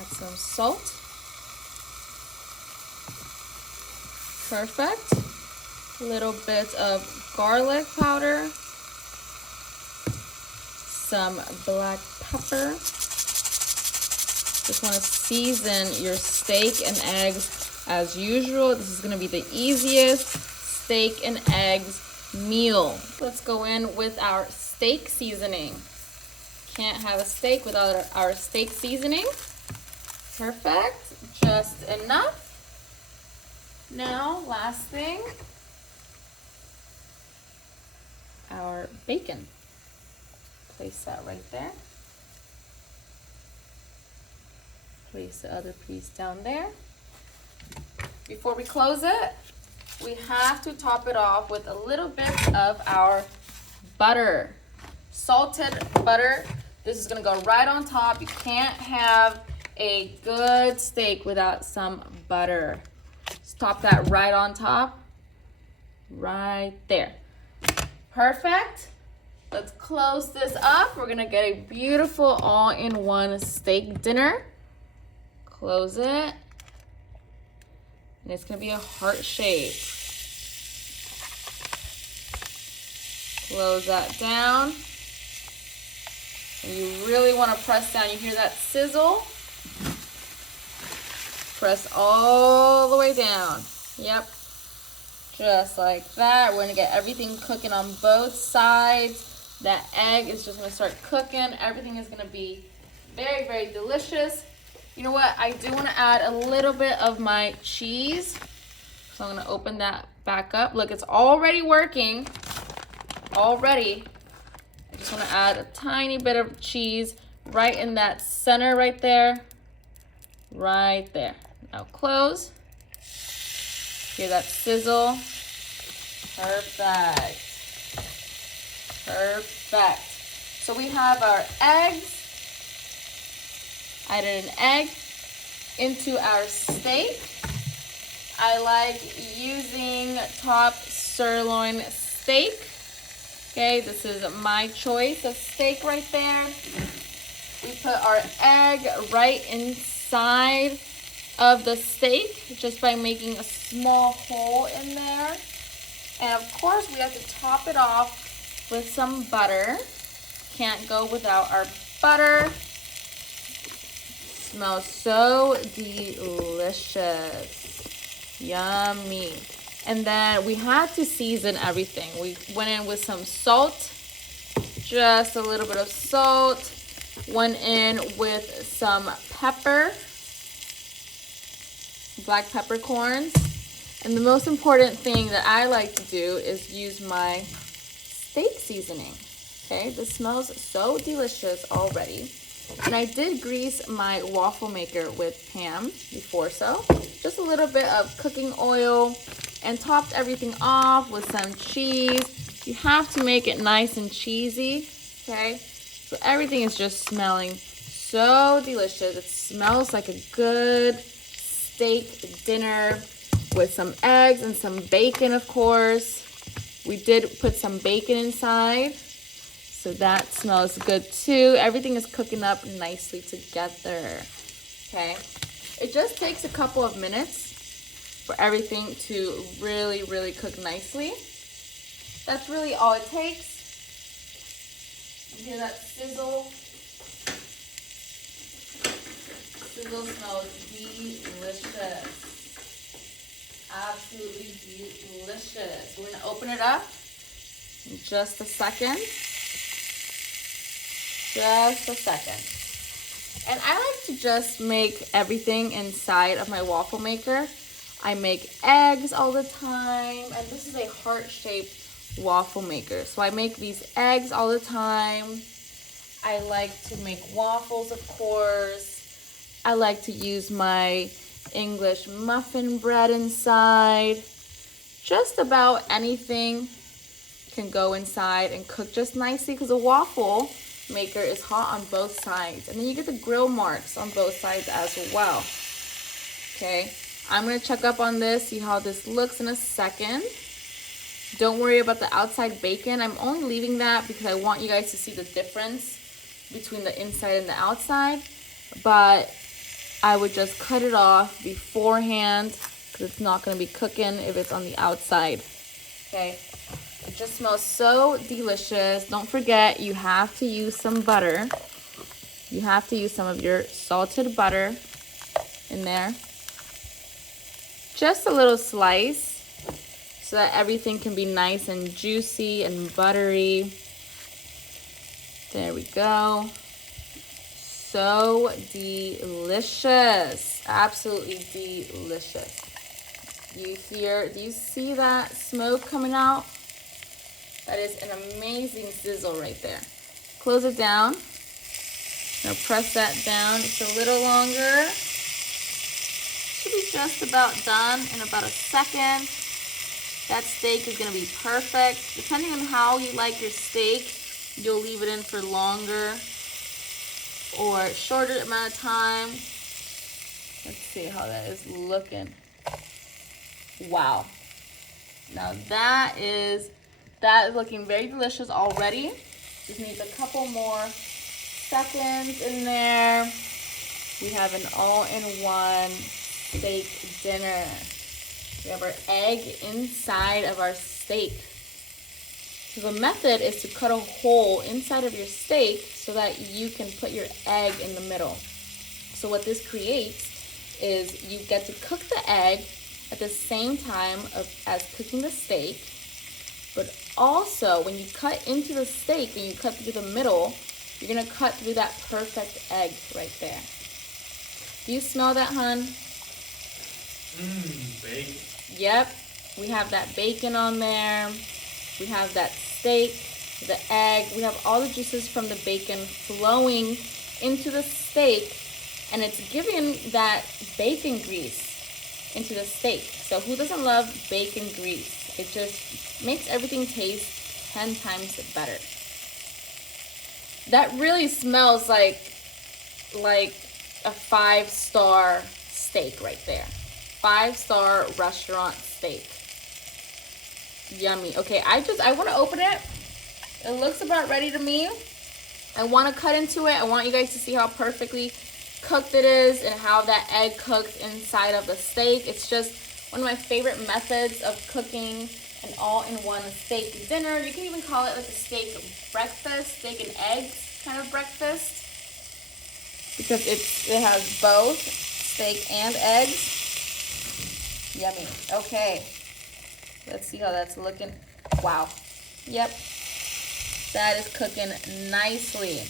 Add some salt. Perfect. A little bit of garlic powder. Some black pepper. Just want to season your steak and eggs as usual. This is going to be the easiest steak and eggs meal. Let's go in with our steak seasoning. Can't have a steak without our steak seasoning. Perfect, just enough. Now, last thing, our bacon. Place that right there. Place the other piece down there. Before we close it, we have to top it off with a little bit of our butter. Salted butter. This is gonna go right on top. You can't have a good steak without some butter. Just top that right on top. Right there. Perfect. Let's close this up. We're gonna get a beautiful all-in-one steak dinner. Close it. And it's gonna be a heart shape. Close that down. And you really wanna press down. You hear that sizzle? Press all the way down. Yep. Just like that. We're gonna get everything cooking on both sides. That egg is just gonna start cooking. Everything is gonna be very, very delicious. You know what? I do wanna add a little bit of my cheese. So I'm gonna open that back up. Look, it's already working. Already. I just wanna add a tiny bit of cheese right in that center right there. Right there. Now close. Hear that sizzle? Perfect. Perfect. So we have our eggs. Added an egg into our steak. I like using top sirloin steak. Okay, this is my choice of steak right there. We put our egg right inside of the steak just by making a small hole in there. And of course, we have to top it off with some butter. Can't go without our butter. Smells so delicious. Yummy. And then we had to season everything. We went in with some salt, just a little bit of salt. Went in with some pepper, black peppercorns. And the most important thing that I like to do is use my steak seasoning. Okay, this smells so delicious already. And I did grease my waffle maker with Pam before, so just a little bit of cooking oil, and topped everything off with some cheese. You have to make it nice and cheesy, okay? So everything is just smelling so delicious. It smells like a good steak dinner with some eggs and some bacon, of course. We did put some bacon inside, so that smells good too. Everything is cooking up nicely together, okay? It just takes a couple of minutes for everything to really, really cook nicely. That's really all it takes. You hear that sizzle? Sizzle smells delicious. Absolutely delicious. We're gonna open it up in just a second. Just a second. And I like to just make everything inside of my waffle maker. I make eggs all the time, and this is a heart-shaped waffle maker. So I make these eggs all the time. I like to make waffles, of course. I like to use my English muffin bread inside. Just about anything can go inside and cook just nicely, because a waffle maker is hot on both sides, and then you get the grill marks on both sides as well. Okay, I'm gonna check up on this, see how this looks in a second. Don't worry about the outside bacon. I'm only leaving that because I want you guys to see the difference between the inside and the outside. But I would just cut it off beforehand because it's not going to be cooking if it's on the outside. Okay, it just smells so delicious. Don't forget, you have to use some butter. You have to use some of your salted butter in there. Just a little slice so that everything can be nice and juicy and buttery. There we go. So delicious. Absolutely delicious. Do you see that smoke coming out? That is an amazing sizzle right there. Close it down. Now press that down just a little longer. Should be just about done in about a second. That steak is going to be perfect. Depending on how you like your steak, you'll leave it in for longer or shorter amount of time. Let's see how that is looking. Wow. Now that is looking very delicious already. Just needs a couple more seconds in there. We have an all-in-one steak dinner. We have our egg inside of our steak. So the method is to cut a hole inside of your steak so that you can put your egg in the middle. So what this creates is you get to cook the egg at the same time as cooking the steak, but also when you cut into the steak and you cut through the middle, you're gonna cut through that perfect egg right there. Do you smell that, hun? Bacon. Yep, we have that bacon on there. We have that steak, the egg. We have all the juices from the bacon flowing into the steak, and it's giving that bacon grease into the steak. So who doesn't love bacon grease? It just makes everything taste 10 times better. That really smells like a 5-star steak right there. 5-star restaurant steak. Yummy. Okay, I want to open it. It looks about ready to me. I want to cut into it. I want you guys to see how perfectly cooked it is and how that egg cooked inside of the steak. It's just one of my favorite methods of cooking an all-in-one steak dinner. You can even call it like a steak breakfast, steak and eggs kind of breakfast, because it has both steak and eggs. Yummy. Okay, let's see how that's looking. Wow. Yep, that is cooking nicely.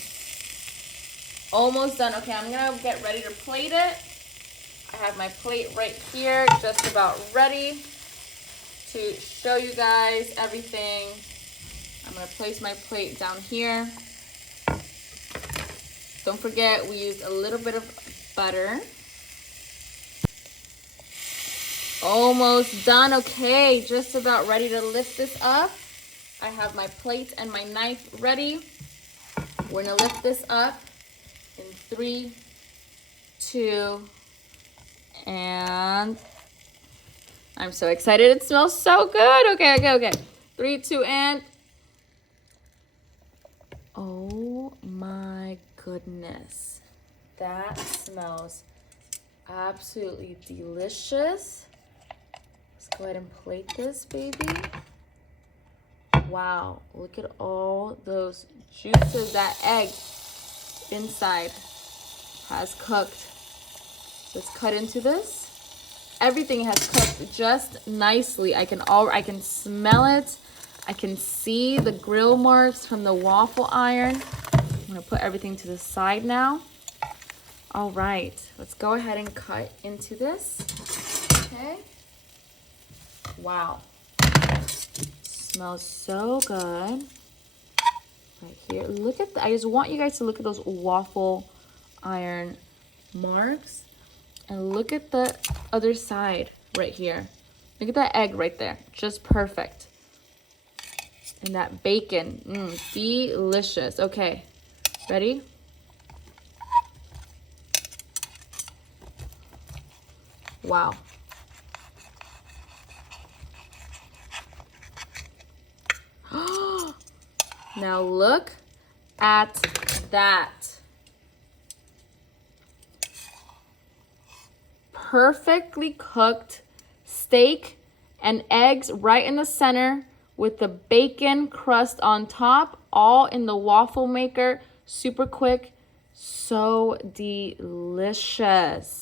Almost done. Okay, I'm gonna get ready to plate it. I have my plate right here, just about ready to show you guys everything. I'm gonna place my plate down here. Don't forget, we used a little bit of butter. Almost done. Okay, just about ready to lift this up. I have my plate and my knife ready. We're gonna lift this up in 3, 2, and I'm so excited. It smells so good. Okay. 3, 2, and oh my goodness. That smells absolutely delicious. Let's go ahead and plate this baby. Wow, look at all those juices. That egg inside has cooked. Let's cut into this. Everything has cooked just nicely. I can smell it. I can see the grill marks from the waffle iron. I'm gonna put everything to the side now. All right, let's go ahead and cut into this. Okay. Wow. Smells so good. Right here. Look at I just want you guys to look at those waffle iron marks. And look at the other side right here. Look at that egg right there. Just perfect. And that bacon. Delicious. Okay. Ready? Wow. Now look at that. perfectly cooked steak and eggs right in the center with the bacon crust on top, all in the waffle maker. Super quick, so delicious.